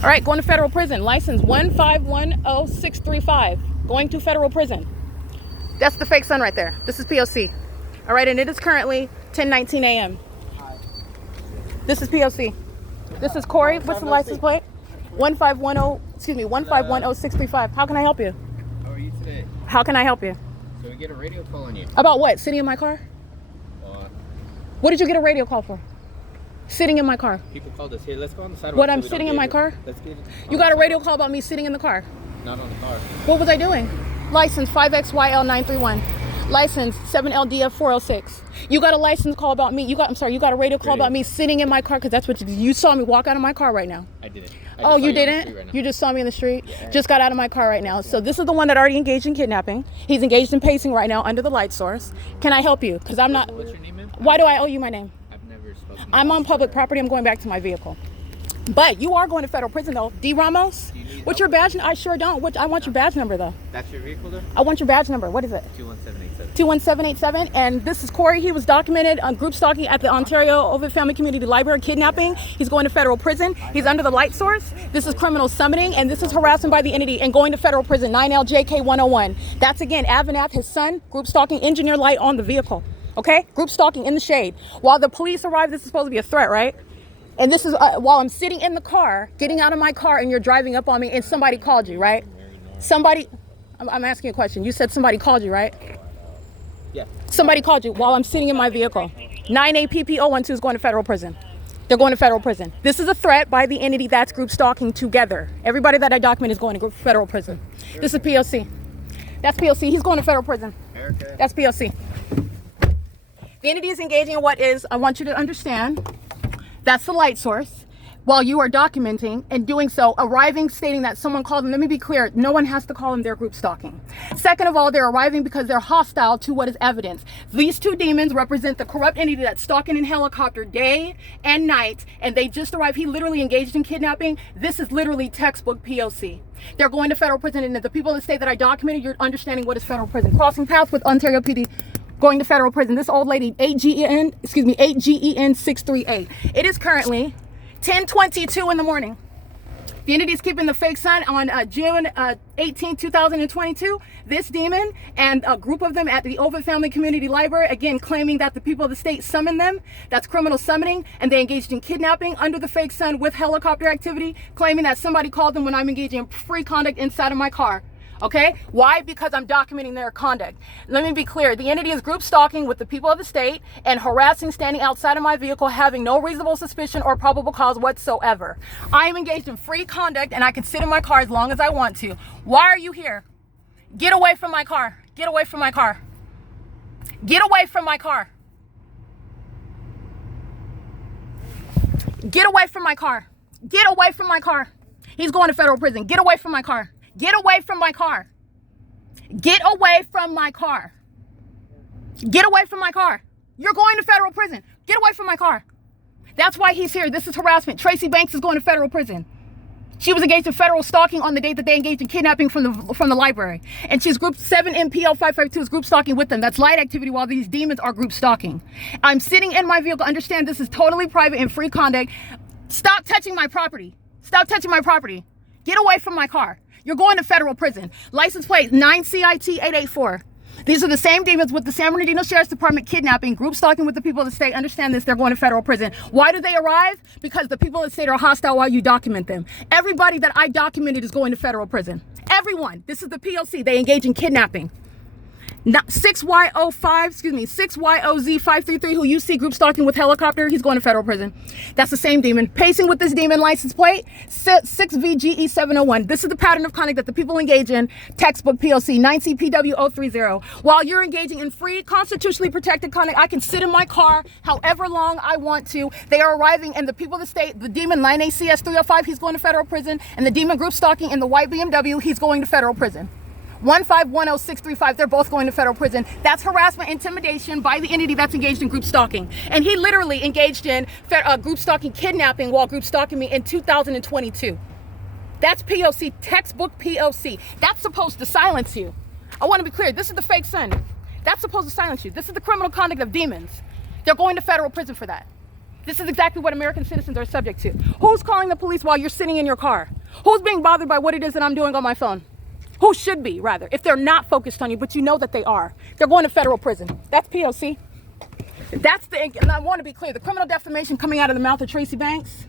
All right, going to federal prison. License 1510635. Going to federal prison. That's the fake son right there. This is P.O.C. All right, and it is currently 10:19 a.m. This is P.O.C. This is Corey. What's the license plate? 1510635. How can I help you? How are you today? How can I help you? So we get a radio call on you. About what? Sitting in my car? What did you get a radio call for? Sitting in my car. People called us. Here, let's go on the sidewalk. What, I'm sitting in my car? Let's get it. You got a radio call about me sitting in the car? Not on the car. What was I doing? License 5XYL931. License 7LDF406. You got a license call about me. You got a radio call about me sitting in my car, because that's what you saw me walk out of my car right now. I didn't. Oh, you didn't? Right, you just saw me in the street? Yeah. Just got out of my car right now. Yeah. So this is the one that already engaged in kidnapping. He's engaged in pacing right now under the light source. Can I help you? Because I'm not... What's your name, ma'am? Why do I owe you my name? I've never spoken. I'm on public property. I'm going back to my vehicle. But you are going to federal prison, though. D. Ramos? What's your badge? I sure don't. I want your badge number, though. That's your vehicle, though? I want your badge number. What is it? 21787. 21787. And this is Corey. He was documented on group stalking at the Ontario Ovid Family Community Library, kidnapping. He's going to federal prison. He's under the light source. This is criminal summoning, and this is harassment by the entity and going to federal prison. 9LJK101. That's, again, Avanath, his son, group stalking, engineer light on the vehicle. Okay? Group stalking in the shade. While the police arrive, this is supposed to be a threat, right? And this is while I'm sitting in the car, getting out of my car, and you're driving up on me, and somebody called you, right? Somebody, I'm asking you a question. You said somebody called you, right? Yeah. Somebody called you while I'm sitting in my vehicle. 9APP012 is going to federal prison. They're going to federal prison. This is a threat by the entity that's group stalking together. Everybody that I document is going to federal prison. This is P.O.C. That's P.O.C. He's going to federal prison. Erica. That's P.O.C. The entity is engaging in what is, I want you to understand, that's the light source. While you are documenting and doing so, arriving, stating that someone called them. Let me be clear, no one has to call them their group stalking. Second of all, they're arriving because they're hostile to what is evidence. These two demons represent the corrupt entity that's stalking in helicopter day and night, and they just arrived. He literally engaged in kidnapping. This is literally textbook P.O.C. They're going to federal prison, and the people that say that I documented, you're understanding what is federal prison. Crossing paths with Ontario PD. Going to federal prison. This old lady, 8GEN638. It is currently 10:22 in the morning. The entity is keeping the fake son on June 18, 2022. This demon and a group of them at the Ovid Family Community Library, again, claiming that the people of the state summoned them. That's criminal summoning, and they engaged in kidnapping under the fake son with helicopter activity, claiming that somebody called them when I'm engaging in free conduct inside of my car. Okay, why? Because I'm documenting their conduct. Let me be clear. The entity is group stalking with the people of the state and harassing, standing outside of my vehicle, having no reasonable suspicion or probable cause whatsoever. I am engaged in free conduct, and I can sit in my car as long as I want to. Why are you here? Get away from my car. Get away from my car. Get away from my car. Get away from my car. Get away from my car. He's going to federal prison. Get away from my car. Get away from my car. Get away from my car. Get away from my car. You're going to federal prison. Get away from my car. That's why he's here. This is harassment. Tracy Banks is going to federal prison. She was engaged in federal stalking on the date that they engaged in kidnapping from the library. And she's group 7MPL552 is group stalking with them. That's light activity while these demons are group stalking. I'm sitting in my vehicle. Understand this is totally private and free conduct. Stop touching my property. Stop touching my property. Get away from my car. You're going to federal prison. License plate 9CIT884. These are the same demons with the San Bernardino Sheriff's Department kidnapping, group stalking with the people of the state. Understand this, they're going to federal prison. Why do they arrive? Because the people of the state are hostile while you document them. Everybody that I documented is going to federal prison. Everyone. This is the P.O.C. They engage in kidnapping. 6YOZ533, who you see group stalking with helicopter, he's going to federal prison. That's the same demon. Pacing with this demon license plate, 6VGE701. This is the pattern of conduct that the people engage in, textbook P.O.C. 9CPW030. While you're engaging in free, constitutionally protected conduct, I can sit in my car however long I want to. They are arriving, and the people of the state, the demon 9ACS305, he's going to federal prison, and the demon group stalking in the white BMW, he's going to federal prison. 1510635, they're both going to federal prison. That's harassment, intimidation by the entity that's engaged in group stalking. And he literally engaged in group stalking, kidnapping while group stalking me in 2022. That's P.O.C., textbook P.O.C. That's supposed to silence you. I want to be clear, this is the fake son. That's supposed to silence you. This is the criminal conduct of demons. They're going to federal prison for that. This is exactly what American citizens are subject to. Who's calling the police while you're sitting in your car? Who's being bothered by what it is that I'm doing on my phone? Who should be, rather, if they're not focused on you, but you know that they are. They're going to federal prison. That's P.O.C. That's the, and I want to be clear, the criminal defamation coming out of the mouth of Tracy Banks,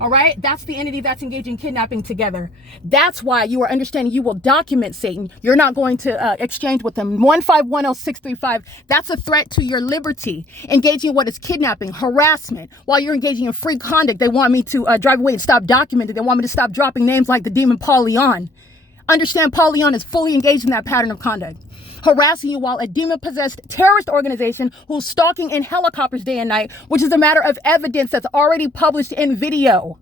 all right, that's the entity that's engaging kidnapping together. That's why you are understanding you will document Satan. You're not going to exchange with them. 1510635, that's a threat to your liberty. Engaging in what is kidnapping, harassment. While you're engaging in free conduct, they want me to drive away and stop documenting. They want me to stop dropping names like the demon Paul Leon. Understand, Paul Leon is fully engaged in that pattern of conduct. Harassing you while a demon-possessed terrorist organization who's stalking in helicopters day and night, which is a matter of evidence that's already published in video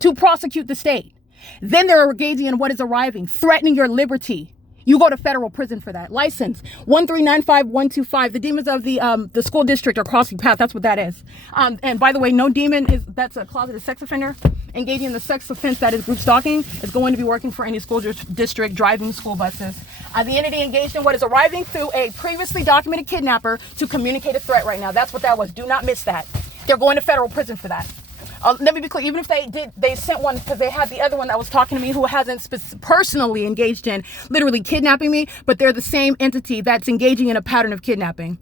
to prosecute the state. Then they're engaging in what is arriving, threatening your liberty. You go to federal prison for that. License 1395125. The demons of the school district are crossing paths. That's what that is. And by the way, no demon that's a closeted sex offender engaging in the sex offense that is group stalking is going to be working for any school district driving school buses. The entity engaged in what is arriving through a previously documented kidnapper to communicate a threat right now. That's what that was. Do not miss that. They're going to federal prison for that. Let me be clear, even if they sent one because they had the other one that was talking to me who hasn't personally engaged in literally kidnapping me, but they're the same entity that's engaging in a pattern of kidnapping.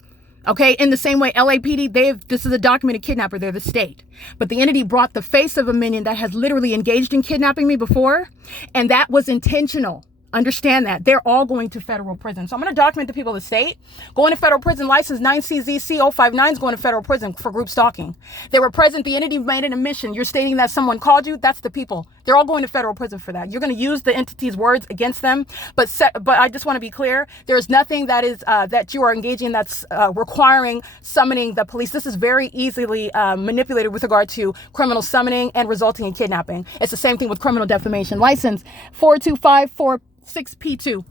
Okay, in the same way, LAPD, this is a documented kidnapper, they're the state. But the entity brought the face of a minion that has literally engaged in kidnapping me before, and that was intentional. Understand that. They're all going to federal prison. So I'm going to document the people of the state. Going to federal prison, license 9CZC059 is going to federal prison for group stalking. They were present. The entity made an admission. You're stating that someone called you. That's the people. They're all going to federal prison for that. You're going to use the entity's words against them. But I just want to be clear. There's nothing that is that you are engaging that's requiring summoning the police. This is very easily manipulated with regard to criminal summoning and resulting in kidnapping. It's the same thing with criminal defamation. License 42546P2.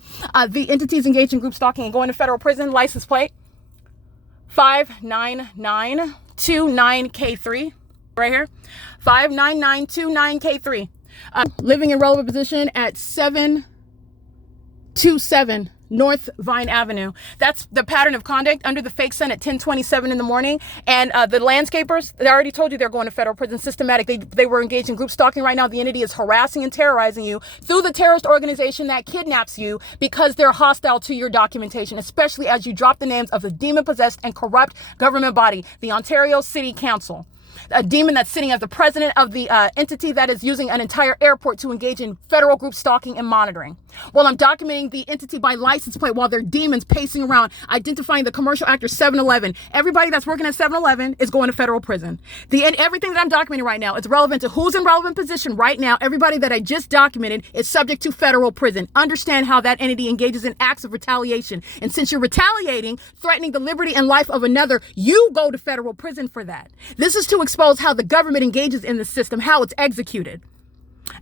The entities engaged in group stalking and going to federal prison. License plate 59929K3. Right here. 59929K3. Living in relevant position at 727 North Vine Avenue. That's the pattern of conduct under the fake sun at 10:27 in the morning. And the landscapers, they already told you they're going to federal prison. Systematic. They were engaged in group stalking. Right now, the entity is harassing and terrorizing you through the terrorist organization that kidnaps you because they're hostile to your documentation, especially as you drop the names of the demon-possessed and corrupt government body, the Ontario City Council. A demon that's sitting as the president of the entity that is using an entire airport to engage in federal group stalking and monitoring. Well, I'm documenting the entity by license plate while they're demons pacing around, identifying the commercial actor 7-Eleven. Everybody that's working at 7-Eleven is going to federal prison. Everything that I'm documenting right now is relevant to who's in relevant position right now. Everybody that I just documented is subject to federal prison. Understand how that entity engages in acts of retaliation. And since you're retaliating, threatening the liberty and life of another, you go to federal prison for that. This is to expose how the government engages in the system, how it's executed.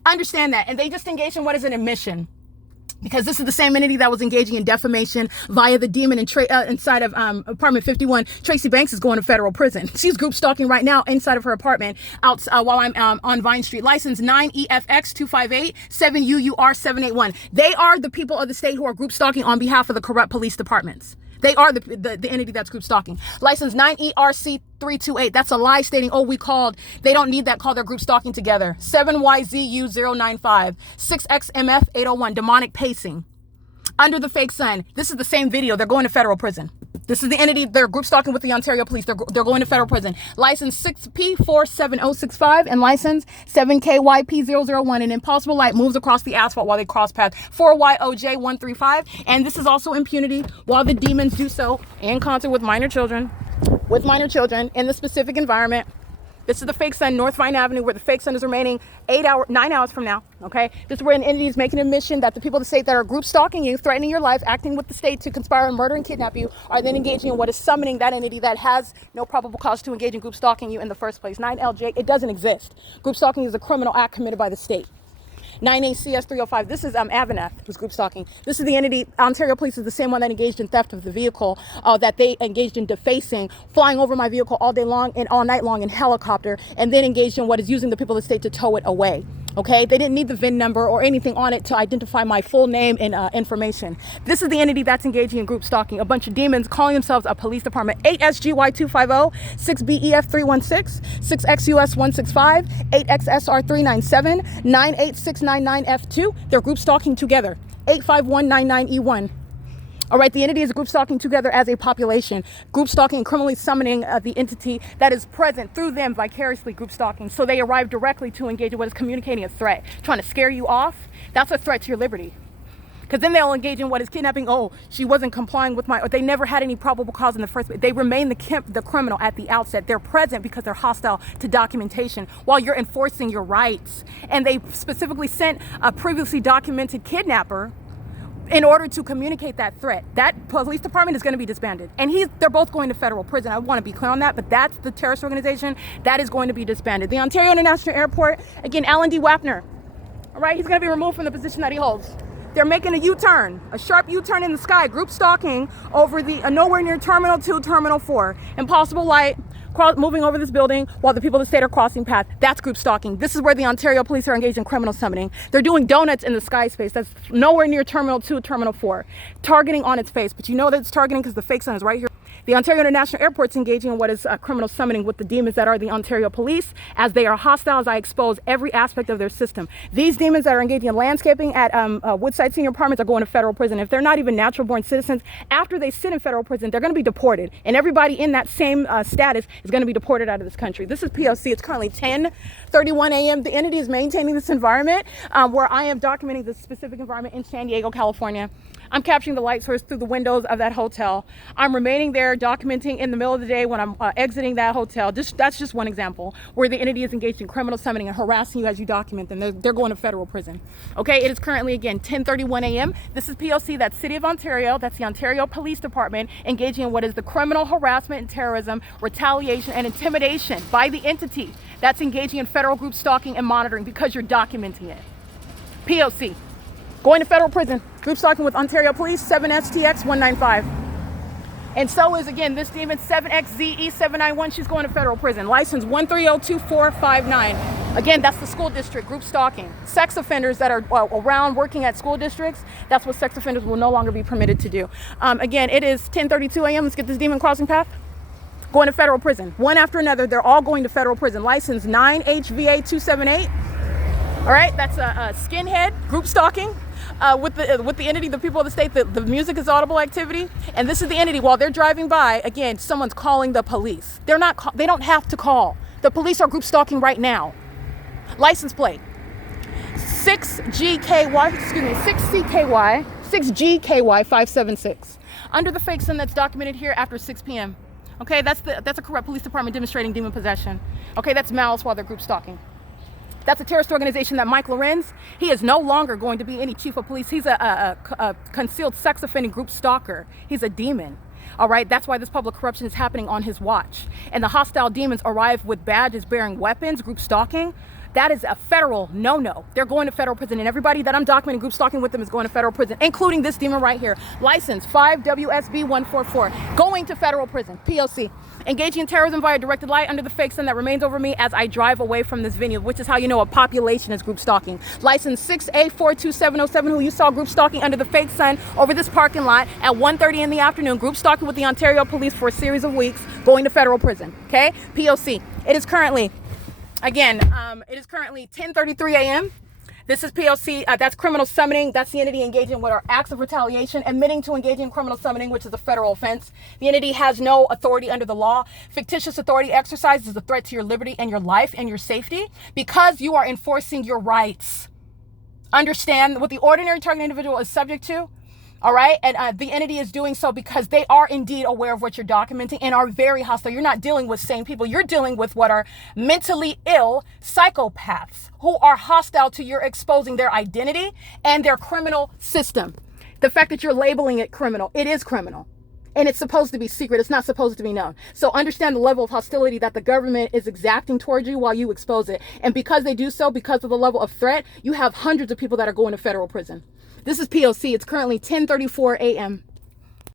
Understand that. And they just engage in what is an admission. Because this is the same entity that was engaging in defamation via the demon inside of apartment 51. Tracy Banks is going to federal prison. She's group stalking right now inside of her apartment while I'm on Vine Street. License 9EFX258 7UUR781. They are the people of the state who are group stalking on behalf of the corrupt police departments. They are the entity that's group stalking. License 9ERC328. That's a lie stating, oh, we called. They don't need that call. They're group stalking together. 7YZU095. 6XMF801. Demonic pacing. Under the fake sun. This is the same video. They're going to federal prison. This is the entity. They're group stalking with the Ontario police. They're going to federal prison. License 6P47065 and license 7KYP001. An impossible light moves across the asphalt while they cross paths. 4YOJ135. And this is also impunity while the demons do so in concert with minor children in the specific environment. This is the fake sun, North Vine Avenue, where the fake sun is remaining 9 hours from now, okay? This is where an entity is making an admission that the people of the state that are group stalking you, threatening your life, acting with the state to conspire and murder and kidnap you, are then engaging in what is summoning that entity that has no probable cause to engage in group stalking you in the first place. 9LJ, it doesn't exist. Group stalking is a criminal act committed by the state. 9ACS305, this is Avanath, who's group stalking. This is the entity, Ontario Police is the same one that engaged in theft of the vehicle, that they engaged in defacing, flying over my vehicle all day long and all night long in helicopter, and then engaged in what is using the people of the state to tow it away. Okay, they didn't need the VIN number or anything on it to identify my full name and information. This is the entity that's engaging in group stalking. A bunch of demons calling themselves a police department. 8SGY250, 6BEF316, 6XUS165, 8XSR397, 98699F2. They're group stalking together. 85199E1. All right, the entity is group stalking together as a population, group stalking and criminally summoning the entity that is present through them vicariously group stalking. So they arrive directly to engage in what is communicating a threat, trying to scare you off. That's a threat to your liberty. Because then they'll engage in what is kidnapping. Oh, she wasn't complying with or they never had any probable cause in the first place. They remain the criminal at the outset. They're present because they're hostile to documentation while you're enforcing your rights. And they specifically sent a previously documented kidnapper in order to communicate that threat. That police department is going to be disbanded. And they're both going to federal prison. I want to be clear on that, but that's the terrorist organization that is going to be disbanded. The Ontario International Airport, again, Alan D. Wapner. All right, he's going to be removed from the position that he holds. They're making a U-turn, a sharp U-turn in the sky, group stalking over the nowhere near Terminal 2, Terminal 4. Impossible light, moving over this building while the people of the state are crossing paths. That's group stalking. This is where the Ontario police are engaged in criminal summoning. They're doing donuts in the sky space. That's nowhere near Terminal 2, Terminal 4. Targeting on its face, but you know that it's targeting because the fake sun is right here. The Ontario International Airport's engaging in what is criminal summoning with the demons that are the Ontario police. As they are hostile, as I expose every aspect of their system. These demons that are engaging in landscaping at Woodside Senior Apartments are going to federal prison. If they're not even natural born citizens, after they sit in federal prison, they're going to be deported. And everybody in that same status is going to be deported out of this country. This is P.O.C. It's currently 10:31 a.m. The entity is maintaining this environment where I am documenting this specific environment in San Diego, California. I'm capturing the light source through the windows of that hotel. I'm remaining there documenting in the middle of the day when I'm exiting that hotel. That's just one example where the entity is engaged in criminal summoning and harassing you as you document them. They're going to federal prison. Okay, it is currently, again, 10:31 a.m. This is P.O.C. That's City of Ontario. That's the Ontario Police Department engaging in what is the criminal harassment and terrorism, retaliation and intimidation by the entity that's engaging in federal group stalking and monitoring because you're documenting it. P.O.C. Going to federal prison. Group stalking with Ontario Police, 7STX195. And so is, again, this demon, 7XZE791. She's going to federal prison. License 1302459. Again, that's the school district, group stalking. Sex offenders that are around working at school districts, that's what sex offenders will no longer be permitted to do. Again, it is 10:32 a.m. Let's get this demon crossing path. Going to federal prison. One after another, they're all going to federal prison. License 9HVA278. All right, that's a skinhead, group stalking. With the entity, the people of the state, the music is audible activity. And this is the entity. While they're driving by, again, someone's calling the police. They don't have to call. The police are group stalking right now. License plate 6GKY576. Under the fake sun that's documented here after 6 p.m. Okay, that's a corrupt police department demonstrating demon possession. Okay, that's malice while they're group stalking. That's a terrorist organization that Mike Lorenz, he is no longer going to be any chief of police. He's a concealed sex offending group stalker. He's a demon. All right, that's why this public corruption is happening on his watch. And the hostile demons arrive with badges bearing weapons, group stalking. That is a federal no-no. They're going to federal prison, and everybody that I'm documenting group stalking with them is going to federal prison, including this demon right here. License 5WSB144, going to federal prison, P.O.C. Engaging in terrorism via directed light under the fake sun that remains over me as I drive away from this venue, which is how you know a population is group stalking. License 6A42707, who you saw group stalking under the fake sun over this parking lot at 1:30 in the afternoon, group stalking with the Ontario police for a series of weeks, going to federal prison, okay? P.O.C. It is currently, again, it is currently 10:33 a.m. This is P.O.C. That's criminal summoning. That's the entity engaging with our acts of retaliation, admitting to engaging in criminal summoning, which is a federal offense. The entity has no authority under the law. Fictitious authority exercised is a threat to your liberty and your life and your safety because you are enforcing your rights. Understand what the ordinary target individual is subject to. All right. And the entity is doing so because they are indeed aware of what you're documenting and are very hostile. You're not dealing with sane people. You're dealing with what are mentally ill psychopaths who are hostile to your exposing their identity and their criminal system. The fact that you're labeling it criminal, it is criminal. And it's supposed to be secret. It's not supposed to be known. So understand the level of hostility that the government is exacting towards you while you expose it. And because they do so, because of the level of threat, you have hundreds of people that are going to federal prison. This is P.O.C. It's currently 10:34 a.m.